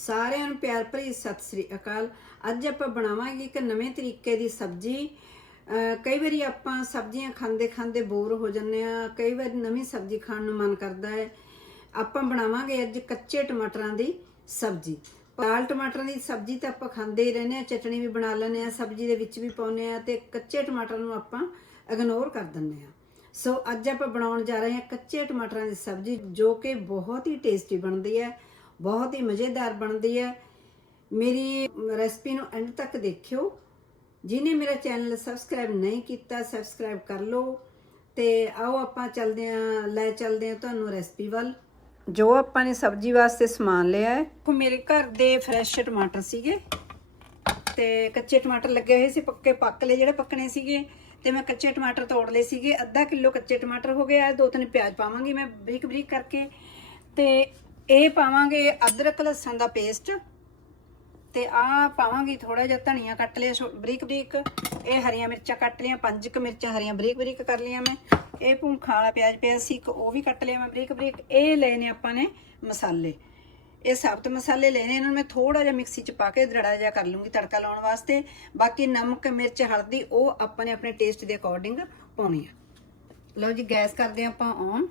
ਸਾਰਿਆਂ ਨੂੰ ਪਿਆਰ ਭਰੀ ਸਤਿ ਸ੍ਰੀ ਅਕਾਲ। ਅੱਜ ਆਪਾਂ ਬਣਾਵਾਂਗੇ ਇੱਕ ਨਵੇਂ ਤਰੀਕੇ ਦੀ ਸਬਜ਼ੀ। ਕਈ ਵਾਰੀ ਆਪਾਂ ਸਬਜ਼ੀਆਂ ਖਾਂਦੇ ਖਾਂਦੇ ਬੋਰ ਹੋ ਜੰਨੇ ਆ ਕਈ ਵਾਰੀ ਨਵੀਂ ਸਬਜ਼ੀ ਖਾਣ ਨੂੰ ਮਨ ਕਰਦਾ ਹੈ। ਆਪਾਂ ਬਣਾਵਾਂਗੇ ਅੱਜ ਕੱਚੇ ਟਮਾਟਰਾਂ ਦੀ ਸਬਜ਼ੀ। ਪਾਲ ਟਮਾਟਰਾਂ ਦੀ ਸਬਜ਼ੀ ਤਾਂ ਆਪਾਂ ਖਾਂਦੇ ਹੀ ਰਹਿੰਦੇ ਆ ਚਟਣੀ ਵੀ ਬਣਾ ਲੈਂਦੇ ਆ ਸਬਜ਼ੀ ਦੇ ਵਿੱਚ ਵੀ ਪਾਉਂਦੇ ਆ ਤੇ ਕੱਚੇ ਟਮਾਟਰ ਨੂੰ ਆਪਾਂ ਇਗਨੋਰ ਕਰ ਦਿੰਦੇ ਆ ਸੋ ਅੱਜ ਆਪਾਂ ਬਣਾਉਣ ਜਾ ਰਹੇ ਹਾਂ ਕੱਚੇ ਟਮਾਟਰਾਂ ਦੀ ਸਬਜ਼ੀ ਜੋ ਕਿ ਬਹੁਤ ਹੀ ਟੇਸਟੀ ਬਣਦੀ ਹੈ। ਬਹੁਤ ਹੀ ਮਜ਼ੇਦਾਰ ਬਣਦੀ ਹੈ। ਮੇਰੀ ਰੈਸਪੀ ਨੂੰ ਐਂਡ ਤੱਕ ਦੇਖਿਓ। ਜਿਨੇ ਮੇਰਾ ਚੈਨਲ ਸਬਸਕ੍ਰਾਈਬ ਨਹੀਂ ਕੀਤਾ, ਸਬਸਕ੍ਰਾਈਬ ਕਰ ਲਓ। ਤੇ ਆਓ ਆਪਾਂ ਚੱਲਦੇ ਆਂ ਲੈ ਚੱਲਦੇ ਆਂ ਤੁਹਾਨੂੰ ਰੈਸਪੀ ਵੱਲ। ਜੋ ਆਪਾਂ ਨੇ ਸਬਜ਼ੀ ਵਾਸਤੇ ਸਮਾਨ ਲਿਆ ਹੈ। ਉਹ ਮੇਰੇ ਘਰ ਦੇ ਫਰੈਸ਼ ਟਮਾਟਰ ਸੀਗੇ। ਤੇ ਕੱਚੇ ਟਮਾਟਰ ਲੱਗੇ ਹੋਏ ਸੀ, ਪੱਕੇ ਪੱਕ ਲਏ ਜਿਹੜੇ ਪੱਕਣੇ ਸੀਗੇ। ਤੇ ਮੈਂ ਕੱਚੇ ਟਮਾਟਰ ਤੋੜ ਲਏ ਸੀਗੇ। ਅੱਧਾ ਕਿਲੋ ਕੱਚੇ ਟਮਾਟਰ ਹੋ ਗਏ। ਆ ਦੋ ਤਿੰਨ ਪਿਆਜ਼ ਪਾਵਾਂਗੀ ਮੈਂ ਬਰੀਕ ਬਰੀਕ ਕਰਕੇ। ਤੇ ਇਹ ਪਾਵਾਂਗੇ ਅਦਰਕ ਲਸਣ ਦਾ ਪੇਸਟ ਤੇ ਆ ਪਾਵਾਂਗੇ ਥੋੜਾ ਜਿਹਾ ਧਨੀਆ ਕੱਟ ਲਿਆ, ਛੋ- ਬਰੀਕ ਬਰੀਕ। ਇਹ ਹਰੀਆਂ ਮਿਰਚਾਂ ਕੱਟ ਲਿਆ ਪੰਜ ਕੁ ਮਿਰਚਾਂ ਹਰੀਆਂ ਬਰੀਕ ਬਰੀਕ ਕਰ ਲਿਆ ਮੈਂ। ਇਹ ਭੁੰਖਾ ਵਾਲਾ ਪਿਆਜ਼ ਪਿਆ ਸੀ, ਇੱਕ ਉਹ ਵੀ ਕੱਟ ਲਿਆ ਮੈਂ ਬਰੀਕ ਬਰੀਕ। ਇਹ ਲਏ ਨੇ ਆਪਾਂ ਨੇ ਮਸਾਲੇ। ਇਹ ਸਾਬਤ ਮਸਾਲੇ ਲੈਣੇ ਇਹਨਾਂ ਨੂੰ ਮੈਂ ਥੋੜਾ ਜਿਹਾ ਮਿਕਸੀ ਚ ਪਾ ਕੇ ਦੜਾ ਜਿਹਾ ਕਰ ਲੂੰਗੀ ਤੜਕਾ ਲਾਉਣ ਵਾਸਤੇ। ਬਾਕੀ ਨਮਕ, ਮਿਰਚ, ਹਲਦੀ, ਉਹ ਆਪਾਂ ਨੇ ਆਪਣੇ ਟੇਸਟ ਦੇ ਅਕੋਰਡਿੰਗ ਪਾਉਣੀ ਆ। ਲਓ ਜੀ, ਗੈਸ ਕਰਦੇ ਹਾਂ ਆਪਾਂ ਔਨ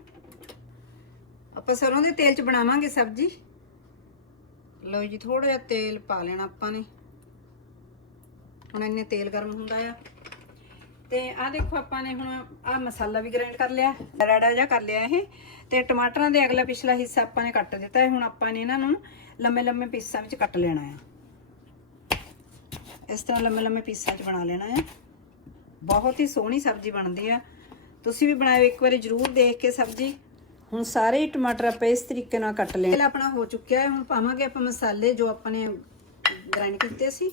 ਆਪਾਂ ਸਰੋਂ ਦੇ ਤੇਲ ਚ ਬਣਾਵਾਂਗੇ ਸਬਜ਼ੀ। ਲਓ ਜੀ ਥੋੜਾ ਜਿਹਾ ਤੇਲ ਪਾ ਲੈਣਾ ਆਪਾਂ ਨੇ। ਹੁਣ ਇੰਨੇ ਤੇਲ ਗਰਮ ਹੁੰਦਾ ਆ। ਤੇ ਆ ਦੇਖੋ ਆਪਾਂ ਨੇ ਹੁਣ ਆ ਮਸਾਲਾ ਵੀ ਗ੍ਰਾਈਂਡ ਕਰ ਲਿਆ, ਰੜਾ ਜਿਹਾ ਕਰ ਲਿਆ ਇਹ। ਤੇ ਟਮਾਟਰਾਂ ਦੇ ਅਗਲਾ ਪਿਛਲਾ ਹਿੱਸਾ ਆਪਾਂ ਨੇ ਕੱਟ ਦਿੱਤਾ ਹੈ। ਹੁਣ ਆਪਾਂ ਨੇ ਇਹਨਾਂ ਨੂੰ ਲੰਮੇ ਲੰਮੇ ਪੀਸਾਂ ਵਿੱਚ ਕੱਟ ਲੈਣਾ ਆ। ਇਸ ਤਰ੍ਹਾਂ ਲੰਮੇ ਲੰਮੇ ਪੀਸਾਂ 'ਚ ਬਣਾ ਲੈਣਾ ਆ। ਬਹੁਤ ਹੀ ਸੋਹਣੀ ਸਬਜ਼ੀ ਬਣਦੀ ਆ। ਤੁਸੀਂ ਵੀ ਬਣਾਇਓ, ਇੱਕ ਵਾਰੀ ਜ਼ਰੂਰ ਦੇਖ ਕੇ ਸਬਜ਼ੀ। ਹੁਣ ਸਾਰੇ ਹੀ ਟਮਾਟਰ ਆਪਾਂ ਇਸ ਤਰੀਕੇ ਨਾਲ ਕੱਟ ਲਏ। ਆਪਣਾ ਹੋ ਚੁੱਕਿਆ ਹੈ, ਹੁਣ ਪਾਵਾਂਗੇ ਆਪਾਂ ਮਸਾਲੇ ਜੋ ਆਪਾਂ ਨੇ ਗ੍ਰਾਈਂਡ ਕੀਤੇ ਸੀ।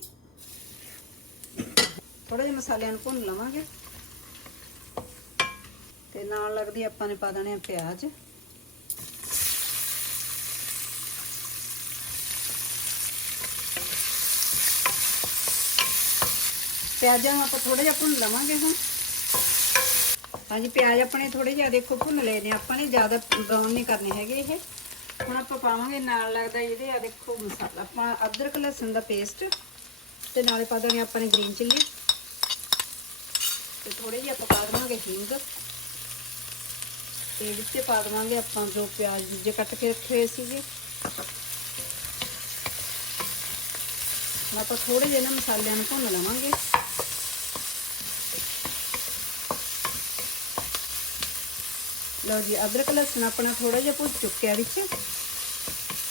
ਥੋੜੇ ਜਿਹਾ ਮਸਾਲਿਆਂ ਨੂੰ ਭੁੰਨ ਲਵਾਂਗੇ। ਤੇ ਨਾਲ ਲੱਗਦੀ ਆਪਾਂ ਨੇ ਪਾ ਦੇਣੇ ਆ ਪਿਆਜ਼। ਪਿਆਜ਼ਾਂ ਨੂੰ ਆਪਾਂ ਥੋੜਾ ਜਿਹਾ ਭੁੰਨ ਲਵਾਂਗੇ ਹੁਣ। ਹਾਂਜੀ, ਪਿਆਜ਼ ਆਪਣੇ ਥੋੜੇ ਜਿਹਾ ਦੇਖੋ ਭੁੰਨ ਲਏ ਨੇ, ਆਪਾਂ ਨੇ ਜ਼ਿਆਦਾ ਬਰਾਊਨ ਨਹੀਂ ਕਰਨੇ ਹੈਗੇ ਇਹ। ਹੁਣ ਆਪਾਂ ਪਾਵਾਂਗੇ, ਨਾਲ ਲੱਗਦਾ ਇਹਦੇ ਆ ਦੇਖੋ ਮਸਾਲਾ। ਆਪਾਂ ਅਦਰਕ, ਲਸਣ ਦਾ ਪੇਸਟ ਤੇ ਨਾਲੇ ਪਾ ਦੇਣੀ ਆਪਾਂ ਨੇ ਗ੍ਰੀਨ ਚਿੱਲੀ ਤੇ ਥੋੜੇ ਜਿਹੇ ਆਪਾਂ ਪਾ ਦੇਵਾਂਗੇ ਹਿੰਗ। ਤੇ ਵਿੱਚ ਪਾ ਦੇਵਾਂਗੇ ਆਪਾਂ ਜੋ ਪਿਆਜ਼ ਦੂਜੇ ਕੱਟ ਕੇ ਰੱਖੇ ਹੋਏ ਸੀਗੇ। ਆਪਾਂ ਥੋੜੇ ਜਿਹੇ ਨਾ ਮਸਾਲਿਆਂ ਨੂੰ ਭੁੰਨ ਲਵਾਂਗੇ। ਲਓ ਜੀ, ਅਦਰਕ, ਲਸਣ ਆਪਣਾ ਥੋੜਾ ਜਿਹਾ ਭੁੱਜ ਚੁੱਕਿਆ ਵਿੱਚ।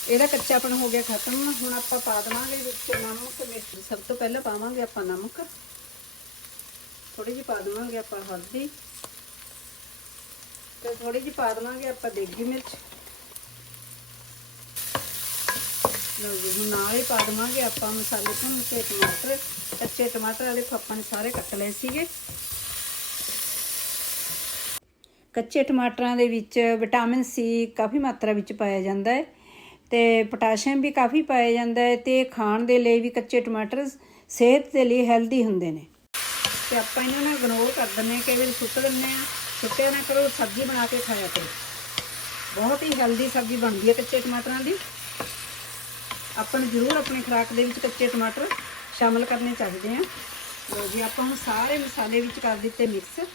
ਇਹਦਾ ਕੱਚਾਪਣ ਹੋ ਗਿਆ ਖਤਮ। ਹੁਣ ਆਪਾਂ ਪਾ ਦੇਵਾਂਗੇ ਵਿੱਚ ਨਮਕ ਮਿਰਚ ਸਭ ਤੋਂ ਪਹਿਲਾਂ ਪਾਵਾਂਗੇ ਆਪਾਂ ਨਮਕ। ਥੋੜੀ ਜਿਹੀ ਪਾ ਦੇਵਾਂਗੇ ਆਪਾਂ ਹਲਦੀ। ਤੇ ਥੋੜੀ ਜਿਹੀ ਪਾ ਦੇਵਾਂਗੇ ਆਪਾਂ ਦੇਗੀ ਮਿਰਚ। ਲਓ ਜੀ, ਹੁਣ ਨਾਲ ਹੀ ਪਾ ਦੇਵਾਂਗੇ ਆਪਾਂ ਮਸਾਲੇ ਭੁੰਨ ਕੇ ਟਮਾਟਰ। ਕੱਚੇ ਟਮਾਟਰ ਵਾਲੇ ਆਪਾਂ ਨੇ ਸਾਰੇ ਕੱਟ ਲਏ ਸੀਗੇ। ਕੱਚੇ ਟਮਾਟਰਾਂ ਦੇ ਵਿੱਚ ਵਿਟਾਮਿਨ ਸੀ ਕਾਫੀ ਮਾਤਰਾ ਵਿੱਚ ਪਾਇਆ ਜਾਂਦਾ ਹੈ ਤੇ ਪੋਟਾਸ਼ੀਅਮ ਵੀ ਕਾਫੀ ਪਾਇਆ ਜਾਂਦਾ ਹੈ ਤੇ ਖਾਣ ਦੇ ਲਈ ਵੀ ਕੱਚੇ ਟਮਾਟਰ ਸਿਹਤ ਦੇ ਲਈ ਹੈਲਦੀ ਹੁੰਦੇ ਨੇ। ਤੇ ਆਪਾਂ ਇਹਨਾਂ ਨੂੰ ਇਗਨੋਰ ਕਰ ਦਿੰਦੇ ਹਾਂ, ਕਈ ਵਾਰੀ ਸੁੱਟ ਦਿੰਦੇ ਆ ਸੁੱਟਿਆ ਨਾ ਕਰੋ, ਸਬਜ਼ੀ ਬਣਾ ਕੇ ਖਾਇਆ ਕਰੋ। ਬਹੁਤ ਹੀ ਹੈਲਦੀ ਸਬਜ਼ੀ ਬਣਦੀ ਹੈ ਕੱਚੇ ਟਮਾਟਰਾਂ ਦੀ। ਆਪਾਂ ਨੂੰ ਜ਼ਰੂਰ ਆਪਣੀ ਖੁਰਾਕ ਦੇ ਵਿੱਚ ਕੱਚੇ ਟਮਾਟਰ ਸ਼ਾਮਲ ਕਰਨੇ ਚਾਹੀਦੇ ਆ। ਲੋ ਜੀ, ਆਪਾਂ ਹੁਣ ਸਾਰੇ ਮਸਾਲੇ ਵਿੱਚ ਕਰ ਦਿੱਤੇ ਮਿਕਸ।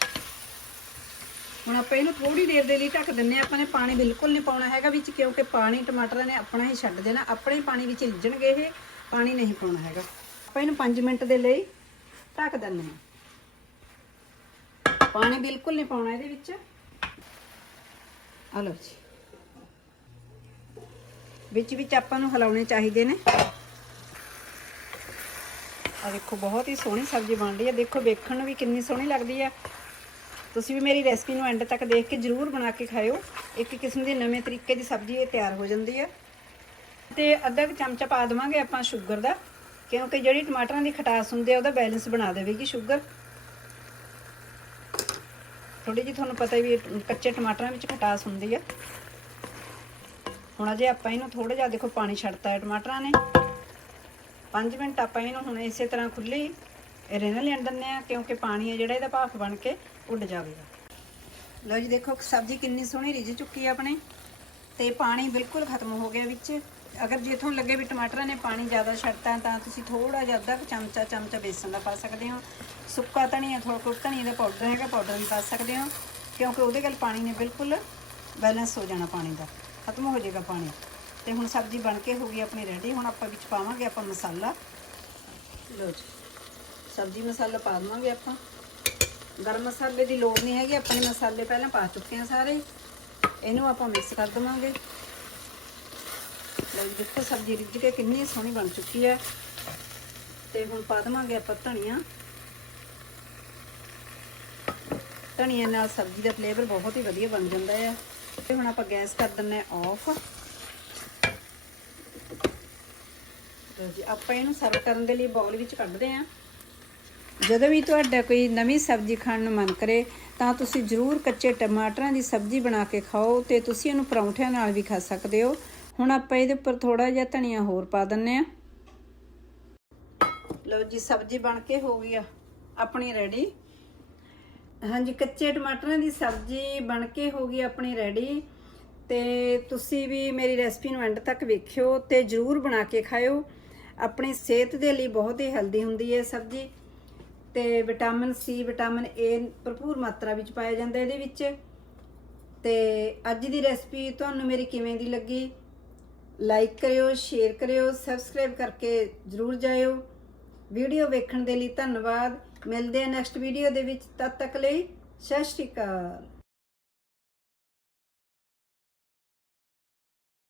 ਹੁਣ ਆਪਾਂ ਇਹਨੂੰ ਥੋੜੀ ਦੇਰ ਦੇ ਲਈ ਢੱਕ ਦਿੰਨੇ ਆ ਆਪਾਂ ਨੇ ਪਾਣੀ ਬਿਲਕੁਲ ਨਹੀਂ ਪਾਉਣਾ ਹੈਗਾ ਵਿੱਚ, ਕਿਉਂਕਿ ਪਾਣੀ ਟਮਾਟਰਾਂ ਨੇ ਆਪਣਾ ਹੀ ਛੱਡ ਦੇਣਾ। ਆਪਣੇ ਪਾਣੀ ਵਿੱਚ ਰਿੱਝਣਗੇ ਇਹ, ਪਾਣੀ ਨਹੀਂ ਪਾਉਣਾ ਹੈਗਾ। ਆਪਾਂ ਇਹਨੂੰ 5 ਮਿੰਟ ਦੇ ਲਈ ਢੱਕ ਦਿੰਨੇ ਆ ਪਾਣੀ ਬਿਲਕੁਲ ਨਹੀਂ ਪਾਉਣਾ ਇਹਦੇ ਵਿੱਚ। ਆ ਲਓ ਜੀ। ਵਿੱਚ ਵਿੱਚ ਆਪਾਂ ਨੂੰ ਹਿਲਾਉਣੇ ਚਾਹੀਦੇ ਨੇ। ਆ ਦੇਖੋ, ਬਹੁਤ ਹੀ ਸੋਹਣੀ ਸਬਜ਼ੀ ਬਣ ਰਹੀ ਹੈ। ਦੇਖੋ, ਵੇਖਣ ਨੂੰ ਵੀ ਕਿੰਨੀ ਸੋਹਣੀ ਲੱਗਦੀ ਹੈ। ਤੁਸੀਂ ਵੀ ਮੇਰੀ ਰੈਸਪੀ ਨੂੰ ਐਂਡ ਤੱਕ ਦੇਖ ਕੇ ਜਰੂਰ ਬਣਾ ਕੇ ਖਾਇਓ। ਇੱਕ ਕਿਸਮ ਦੀ ਨਵੇਂ ਤਰੀਕੇ ਦੀ ਸਬਜ਼ੀ ਇਹ ਤਿਆਰ ਹੋ ਜਾਂਦੀ ਹੈ। ਤੇ ਅੱਧਾ ਕੁ ਚਮਚਾ ਪਾ ਦੇਵਾਂਗੇ ਆਪਾਂ ਸ਼ੂਗਰ ਦਾ, ਕਿਉਂਕਿ ਜਿਹੜੀ ਟਮਾਟਰਾਂ ਦੀ ਖਟਾਸ ਹੁੰਦੀ ਹੈ, ਉਹਦਾ ਬੈਲੈਂਸ ਬਣਾ ਦੇਵੇਗੀ ਸ਼ੂਗਰ। ਥੋੜੀ ਜਿਹੀ ਤੁਹਾਨੂੰ ਪਤਾ ਵੀ ਇਹ ਕੱਚੇ ਟਮਾਟਰਾਂ ਵਿੱਚ ਖਟਾਸ ਹੁੰਦੀ ਹੈ। ਹੁਣ ਅਜੇ ਆਪਾਂ ਇਹਨੂੰ ਥੋੜਾ ਜਿਹਾ, ਦੇਖੋ ਪਾਣੀ ਛੱਡਤਾ ਹੈ ਟਮਾਟਰਾਂ ਨੇ। 5 ਮਿੰਟ ਆਪਾਂ ਇਹਨੂੰ ਹੁਣ ਇਸੇ ਤਰ੍ਹਾਂ ਖੁੱਲੀ ਰਹਿਣ ਲੈਣ ਦਿੰਦੇ ਆ ਕਿਉਂਕਿ ਪਾਣੀ ਹੈ ਜਿਹੜਾ ਇਹਦਾ ਭਾਫ ਬਣ ਕੇ ਉੱਡ ਜਾਵੇਗਾ। ਲਓ ਜੀ ਦੇਖੋ, ਸਬਜ਼ੀ ਕਿੰਨੀ ਸੋਹਣੀ ਰਿੱਝ ਚੁੱਕੀ ਆ ਆਪਣੇ। ਤੇ ਪਾਣੀ ਬਿਲਕੁਲ ਖਤਮ ਹੋ ਗਿਆ ਵਿੱਚ। ਅਗਰ ਜੇ ਤੁਹਾਨੂੰ ਲੱਗੇ ਵੀ ਟਮਾਟਰਾਂ ਨੇ ਪਾਣੀ ਜ਼ਿਆਦਾ ਛੱਡਤਾ, ਤਾਂ ਤੁਸੀਂ ਥੋੜਾ ਜਿਹਾ ਅੱਧਾ ਚਮਚਾ ਚਮਚਾ ਬੇਸਨ ਦਾ ਪਾ ਸਕਦੇ ਹੋ। ਸੁੱਕਾ ਧਨੀਆ ਥੋੜਾ ਕੁ ਧਨੀਆ ਦਾ ਪਾਊਡਰ ਹੈਗਾ, ਪਾਊਡਰ ਵੀ ਪਾ ਸਕਦੇ ਹੋ। ਕਿਉਂਕਿ ਉਹਦੇ ਨਾਲ ਪਾਣੀ ਨੇ ਬਿਲਕੁਲ ਬੈਲੈਂਸ ਹੋ ਜਾਣਾ ਪਾਣੀ ਦਾ। ਖਤਮ ਹੋ ਜਾਏਗਾ ਪਾਣੀ। ਤੇ ਹੁਣ ਸਬਜ਼ੀ ਬਣ ਕੇ ਹੋ ਗਈ ਆਪਣੀ ਰੈਡੀ ਹੁਣ ਆਪਾਂ ਵਿੱਚ ਪਾਵਾਂਗੇ ਆਪਾਂ ਮਸਾਲਾ। ਲਓ ਜੀ। ਸਬਜ਼ੀ ਮਸਾਲਾ ਪਾ ਦਵਾਂਗੇ ਆਪਾਂ। ਗਰਮ ਮਸਾਲੇ ਦੀ ਲੋੜ ਨਹੀਂ ਹੈਗੀ ਆਪਣੇ ਮਸਾਲੇ ਪਹਿਲਾਂ ਪਾ ਚੁੱਕੇ ਆ ਸਾਰੇ। ਇਹਨੂੰ ਆਪਾਂ ਮਿਕਸ ਕਰ ਦਵਾਂਗੇ। ਲਓ ਦੇਖੋ ਸਬਜ਼ੀ ਰਿੱਝ ਕੇ ਕਿੰਨੀ ਸੋਹਣੀ ਬਣ ਚੁੱਕੀ ਹੈ। ਤੇ ਹੁਣ ਪਾ ਦਵਾਂਗੇ ਆਪਾਂ ਧਨੀਆ। ਧਨੀਆ ਨਾਲ ਸਬਜ਼ੀ ਦਾ ਫਲੇਵਰ ਬਹੁਤ ਹੀ ਵਧੀਆ ਬਣ ਜਾਂਦਾ ਹੈ। ਤੇ ਹੁਣ ਆਪਾਂ ਗੈਸ ਕਰ ਦਿੰਨੇ ਆ ਆਫ ਜੀ, ਆਪਾਂ ਇਹਨੂੰ ਸਰਵ ਕਰਨ ਦੇ ਲਈ ਬਾਉਲ ਵਿੱਚ ਕੱਢਦੇ ਆਂ ਜਦੋਂ ਵੀ ਤੁਹਾਡਾ ਕੋਈ ਨਵੀਂ ਸਬਜ਼ੀ ਖਾਣ ਨੂੰ ਮਨ ਕਰੇ, ਤਾਂ ਤੁਸੀਂ ਜ਼ਰੂਰ ਕੱਚੇ ਟਮਾਟਰਾਂ ਦੀ ਸਬਜ਼ੀ ਬਣਾ ਕੇ ਖਾਓ ਤੇ ਤੁਸੀਂ ਇਹਨੂੰ ਪਰੌਂਠਿਆਂ ਨਾਲ ਵੀ ਖਾ ਸਕਦੇ ਹੋ। ਹੁਣ ਆਪਾਂ ਇਹਦੇ ਉੱਪਰ ਥੋੜਾ ਜਿਹਾ ਧਨੀਆ ਹੋਰ ਪਾ ਦਿੰਨੇ ਆ ਲਓ ਜੀ, ਸਬਜ਼ੀ ਬਣ ਕੇ ਹੋ ਗਈ ਆ, ਆਪਣੀ ਰੈਡੀ ਹਾਂਜੀ, ਕੱਚੇ ਟਮਾਟਰਾਂ ਦੀ ਸਬਜ਼ੀ ਬਣ ਕੇ ਹੋ ਗਈ ਆਪਣੀ ਰੈਡੀ ਤੇ ਤੁਸੀਂ ਵੀ ਮੇਰੀ ਰੈਸਪੀ ਨੂੰ ਐਂਡ ਤੱਕ ਵੇਖਿਓ ਤੇ ਜਰੂਰ ਬਣਾ ਕੇ ਖਾਇਓ। ਆਪਣੀ ਸਿਹਤ ਦੇ ਲਈ ਬਹੁਤ ਹੀ ਹੈਲਦੀ ਹੁੰਦੀ ਹੈ ਸਬਜ਼ੀ। ਤੇ ਵਿਟਾਮਿਨ ਸੀ, ਵਿਟਾਮਿਨ ਏ ਭਰਪੂਰ ਮਾਤਰਾ ਵਿੱਚ ਪਾਇਆ ਜਾਂਦਾ ਇਹਦੇ ਵਿੱਚ। ਤੇ ਅੱਜ ਦੀ ਰੈਸਪੀ ਤੁਹਾਨੂੰ ਮੇਰੀ ਕਿਵੇਂ ਦੀ ਲੱਗੀ? ਲਾਈਕ ਕਰਿਓ, ਸ਼ੇਅਰ ਕਰਿਓ, ਸਬਸਕ੍ਰਾਈਬ ਕਰਕੇ ਜਰੂਰ ਜਾਇਓ। ਵੀਡੀਓ ਵੇਖਣ ਦੇ ਲਈ ਧੰਨਵਾਦ। ਮਿਲਦੇ ਆ ਨੈਕਸਟ ਵੀਡੀਓ ਦੇ ਵਿੱਚ। ਤਦ ਤੱਕ ਲਈ ਸਤਿ ਸ਼੍ਰੀ ਅਕਾਲ।